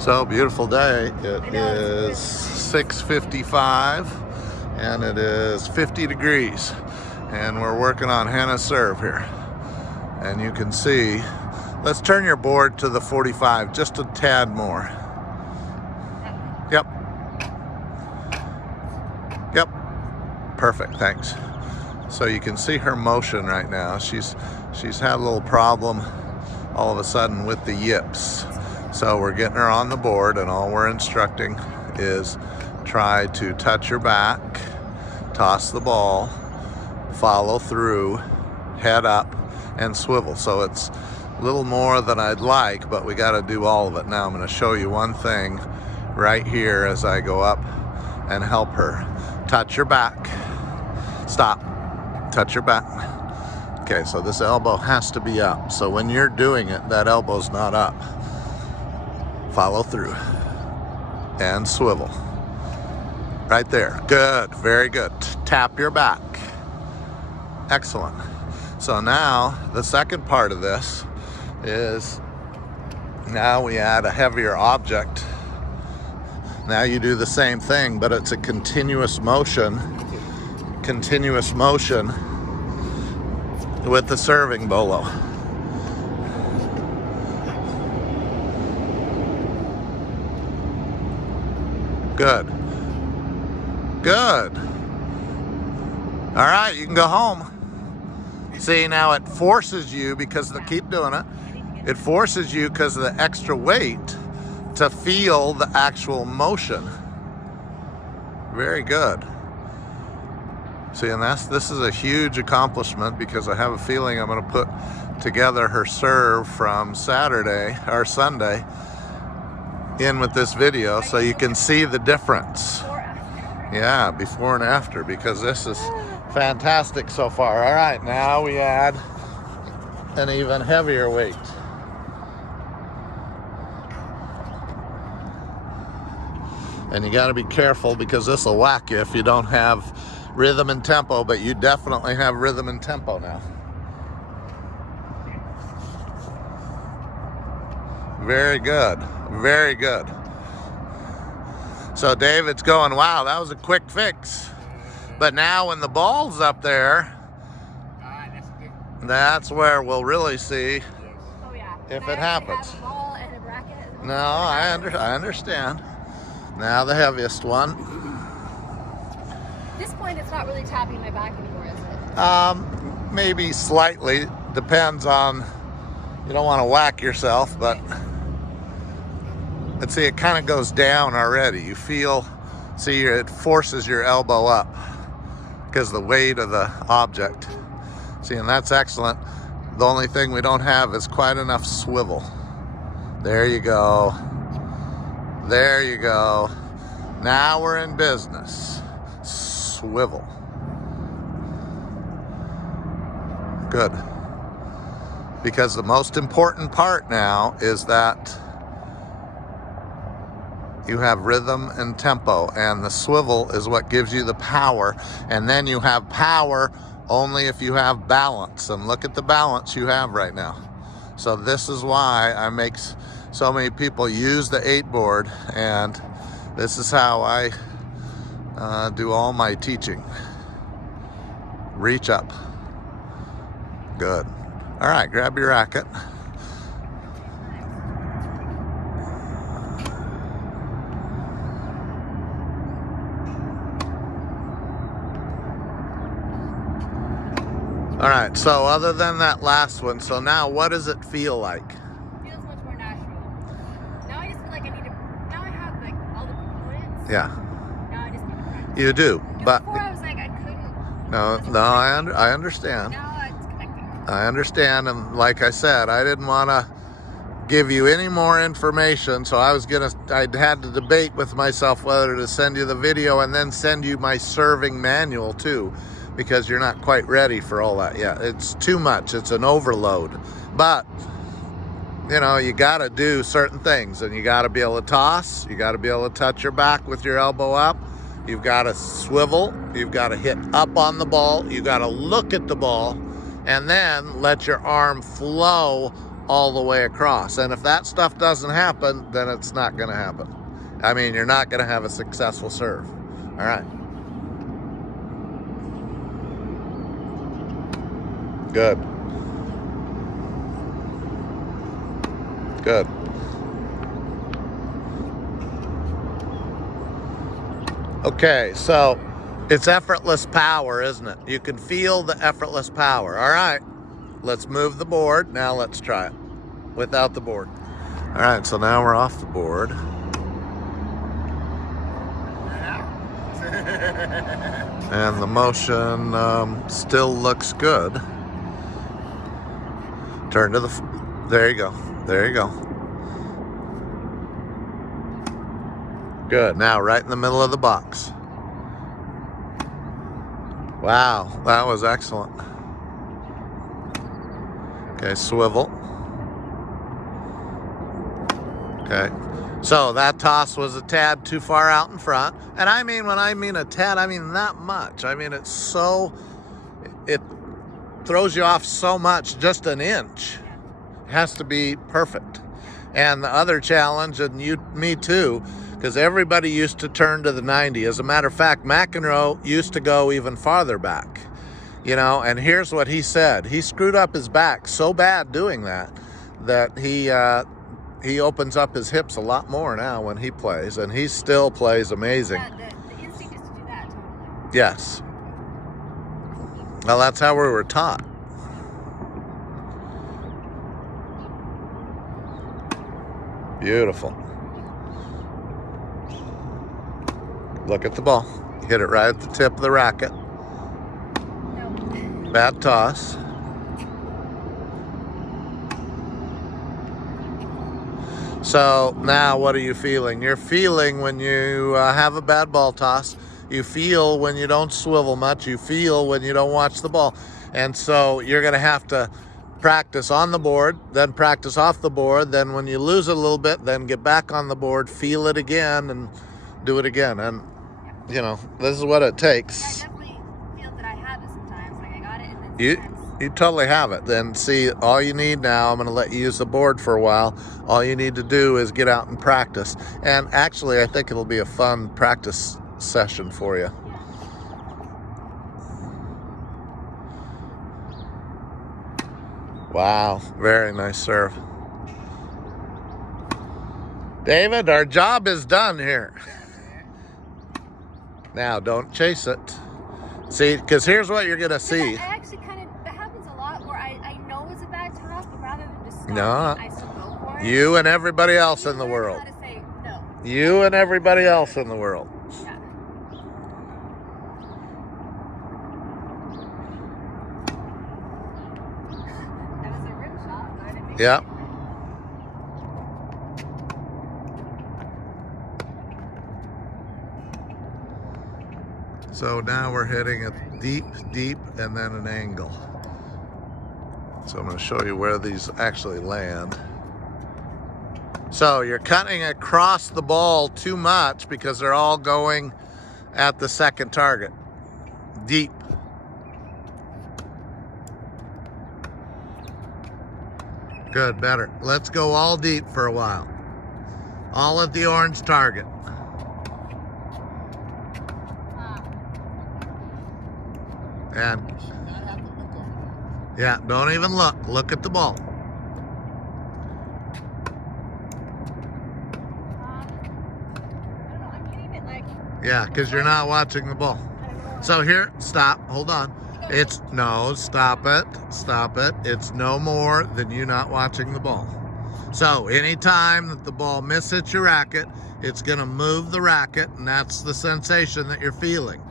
So, beautiful day. It is 6:55 and it is 50 degrees. And we're working on Hannah's serve here. And you can see, let's turn your board to the 45, just a tad more. Yep. Yep. Perfect, thanks. So you can see her motion right now. She's had a little problem all of a sudden with the yips. So we're getting her on the board, and all we're instructing is try to touch her back, toss the ball, follow through, head up, and swivel. So it's a little more than I'd like, but we got to do all of it. Now I'm going to show you one thing right here as I go up and help her. Touch her back. Stop. Touch your back. Okay, so this elbow has to be up. So when you're doing it, that elbow's not up. Follow through and swivel. Right there. Good. Very good. Tap your back. Excellent. So now the second part of this is now we add a heavier object. Now you do the same thing, but it's a continuous motion with the serving bolo. Good. Good. All right, you can go home. See, now it forces you, because keep doing it. It forces you, because of the extra weight, to feel the actual motion. Very good. See, and this is a huge accomplishment, because I have a feeling I'm going to put together her serve from Saturday or Sunday in with this video so you can see the difference. Yeah, before and after, because this is fantastic so far. All right, now we add an even heavier weight. And you got to be careful, because this will whack you if you don't have rhythm and tempo, but you definitely have rhythm and tempo now. Very good. Very good. So David's going, wow, that was a quick fix. But now when the ball's up there, that's where we'll really see if it happens. No, I understand. Now the heaviest one. At this point, it's not really tapping my back anymore, is it? Maybe slightly. Depends on, you don't want to whack yourself, but let's see, it kind of goes down already. You feel, see, it forces your elbow up because of the weight of the object. See, and that's excellent. The only thing we don't have is quite enough swivel. There you go. There you go. Now we're in business. Swivel. Good. Because the most important part now is that you have rhythm and tempo, and the swivel is what gives you the power. And then you have power only if you have balance. And look at the balance you have right now. So this is why I make so many people use the 8-board, and this is how I do all my teaching. Reach up. Good. All right, grab your racket. All right, so other than that last one, so now what does it feel like? It feels much more natural. Now I just feel like I need to, now I have like all the components. Yeah. Now I just need to practice. You do, but before I was like, I couldn't. no, I understand. Now it's connecting. I understand, and like I said, I didn't want to give you any more information, so I had to debate with myself whether to send you the video and then send you my serving manual too, because you're not quite ready for all that yet. It's too much. It's an overload. But, you know, you got to do certain things, and you got to be able to toss. You got to be able to touch your back with your elbow up. You've got to swivel. You've got to hit up on the ball. You got to look at the ball, and then let your arm flow all the way across. And if that stuff doesn't happen, then it's not going to happen. I mean, you're not going to have a successful serve. All right. Good. Good. Okay, so it's effortless power, isn't it? You can feel the effortless power. All right, let's move the board. Now let's try it without the board. All right, so now we're off the board. And the motion still looks good. Turn to the, there you go. There you go. Good, now right in the middle of the box. Wow, that was excellent. Okay, swivel. Okay, so that toss was a tad too far out in front. And I mean, when I mean a tad, I mean that much. I mean, it's so, it throws you off so much, just an inch. It has to be perfect. And the other challenge, and me too, because everybody used to turn to the 90. As a matter of fact, McEnroe used to go even farther back, you know, and here's what he said. He screwed up his back so bad doing that, that he opens up his hips a lot more now when he plays, and he still plays amazing. Yeah, the instinct is to do that, totally. Yes. Well, that's how we were taught. Beautiful. Look at the ball. Hit it right at the tip of the racket. No. Bad toss. So now what are you feeling? You're feeling when you have a bad ball toss. You feel when you don't swivel much. You feel when you don't watch the ball. And so you're going to have to practice on the board, then practice off the board. Then when you lose it a little bit, then get back on the board, feel it again, and do it again. And, you know, this is what it takes. I definitely feel that I have it sometimes. Like, I got it, and then You totally have it. Then see, all you need now, I'm going to let you use the board for a while. All you need to do is get out and practice. And actually, I think it'll be a fun practice session for you. Wow, very nice serve. David, our job is done here. Now, don't chase it. See, because here's what you're going to see. I actually kind of, that happens a lot where I know it's a bad toss, but rather than just stop, No. I still go for it. You and everybody else in the learn world. how to say no. You and everybody else in the world. Yeah. That was a rim shot, but I didn't make Yep. it. So now we're hitting it deep, deep, and then an angle. So I'm going to show you where these actually land. So you're cutting across the ball too much because they're all going at the second target. Deep. Good, better. Let's go all deep for a while. All at the orange target. And yeah, don't even look. Look at the ball. I don't know, I'm hitting it like, Yeah, because you're not watching the ball. I don't know. So here, stop, hold on. It's, no, stop it, stop it. It's no more than you not watching the ball. So anytime that the ball misses your racket, it's gonna move the racket, and that's the sensation that you're feeling.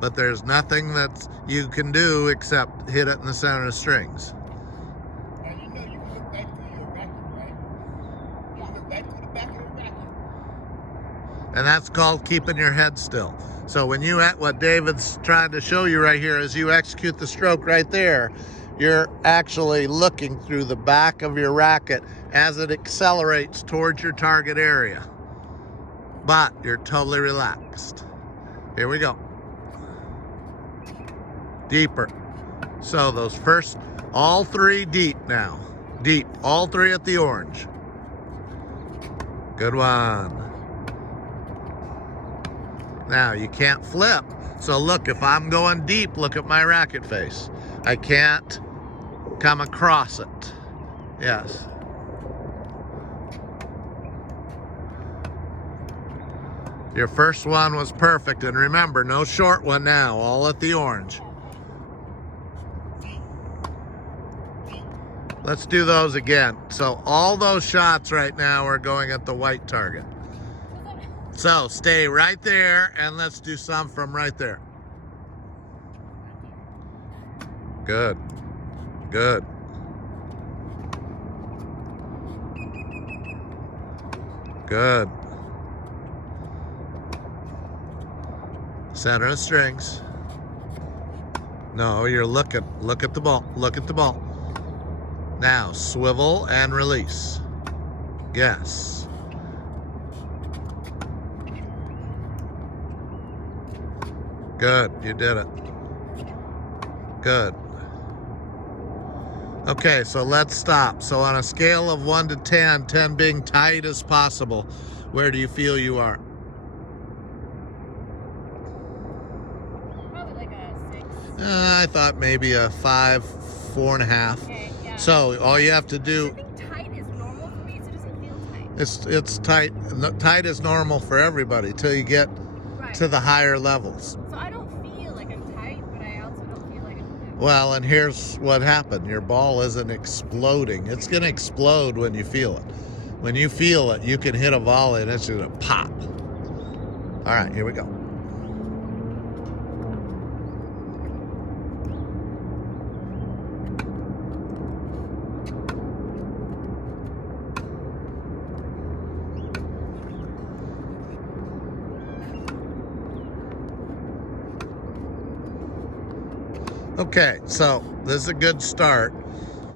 But there's nothing that you can do except hit it in the center of the strings. And you know you can look back through your racket, right? You can look back through the back of the racket. And that's called keeping your head still. So when you, what David's trying to show you right here is you execute the stroke right there, you're actually looking through the back of your racket as it accelerates towards your target area. But you're totally relaxed. Here we go. Deeper. So those first, all three deep now. Deep. All three at the orange. Good one. Now, you can't flip. So look, if I'm going deep, look at my racket face. I can't come across it. Yes. Your first one was perfect. And remember, no short one now. All at the orange. Let's do those again. So all those shots right now are going at the white target. So stay right there and let's do some from right there. Good. Good. Good. Center of strings. No, you're looking. Look at the ball. Look at the ball. Now, swivel and release. Yes. Good, you did it. Good. Okay, so let's stop. So on a scale of 1 to 10, 10 being tight as possible, where do you feel you are? Probably like a 6. I thought maybe a 5, 4.5. Okay, yeah. So all you have to I do, think tight is normal for me, so it doesn't feel tight. it's tight. Tight is normal for everybody till you get Right. to the higher levels. So I don't feel like I'm tight, but I also don't feel like I'm. Well, and here's what happened. Your ball isn't exploding. It's going to explode when you feel it. When you feel it, you can hit a volley and it's going to pop. All right, here we go. Okay, so this is a good start.